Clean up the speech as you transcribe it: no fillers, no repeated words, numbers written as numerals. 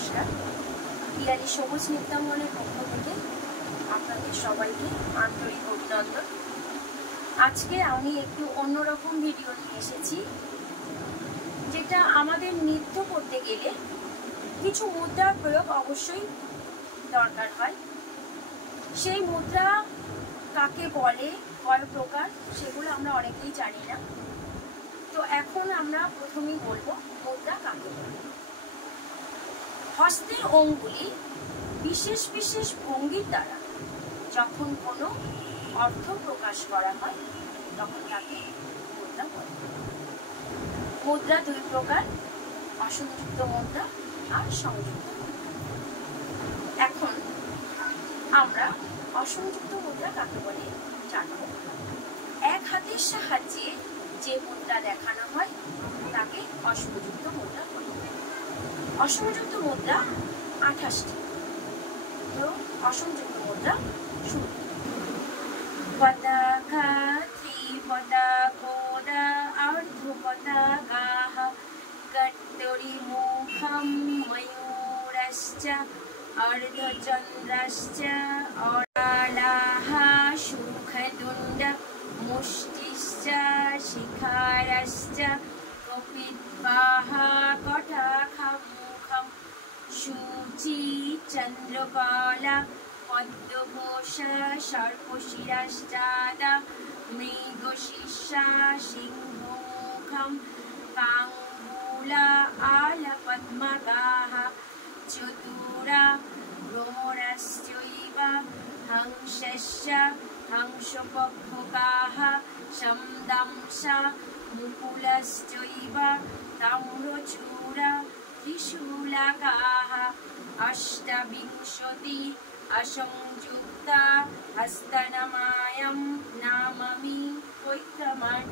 নমস্কার। পিয়ালি সবুজ নৃত্যাঙ্গনের পক্ষ থেকে আপনাদের সবাইকে আন্তরিক অভিনন্দন। আজকে আমি একটু অন্যরকম ভিডিও নিয়ে এসেছি, যেটা আমাদের নৃত্য করতে গেলে কিছু মুদ্রার প্রয়োগ অবশ্যই দরকার হয়। সেই মুদ্রা কাকে বলে, কয় প্রকার, সেগুলো আমরা অনেকেই জানি না। তো এখন আমরা প্রথমেই বলবো মুদ্রা কাকে বলে। হস্তের অঙ্গুলি বিশেষ বিশেষ ভঙ্গির দ্বারা যখন কোনো অর্থ প্রকাশ করা হয় তখন তাকে মুদ্রা বলে। মুদ্রা দুই প্রকার, অসংযুক্ত মুদ্রা আর সংযুক্ত মুদ্রা। এখন আমরা অসংযুক্ত মুদ্রা কাকে বলে জানব। এক হাতের সাহায্যে যে মুদ্রা দেখানো হয় তাকে অসংযুক্ত মুদ্রা বলে। অসংযুক্ত মুদ্রা 28টি। তো অসংযুক্ত মুদ্রা শুরু। পতাকা, ত্রিপতাকোদা, অর্ধপতাকাঃ, কর্তরিমুখম ময়ূরশ্চ, অর্ধচন্দ্রশ্চ, অরালাঃ, সুখতুণ্ড, মুষ্টিশ্চ, শিখারশ্চ, কপিধ্বঃ, কটাক্ষমুখম, শুচি, চন্দ্রকলা, পদ্মঘোষ, সর্পশিরশ্চাদা, মৃগশীর্ষা, সিংহমুখম, কাঙ্গুলা, আলপদ্মগাঃ, চতুরা, ভ্রমরশ্চৈব, হংসশ্চ, হংসপক্ষকাঃ, সমদংশা, মুকুলশ্চৈব, তাম্রচূড়া, ত্রিশূলকাঃ, অষ্টাবিংশতি অসংযুক্তা হস্তনমায়ং নামামি কৈত্রমঠ।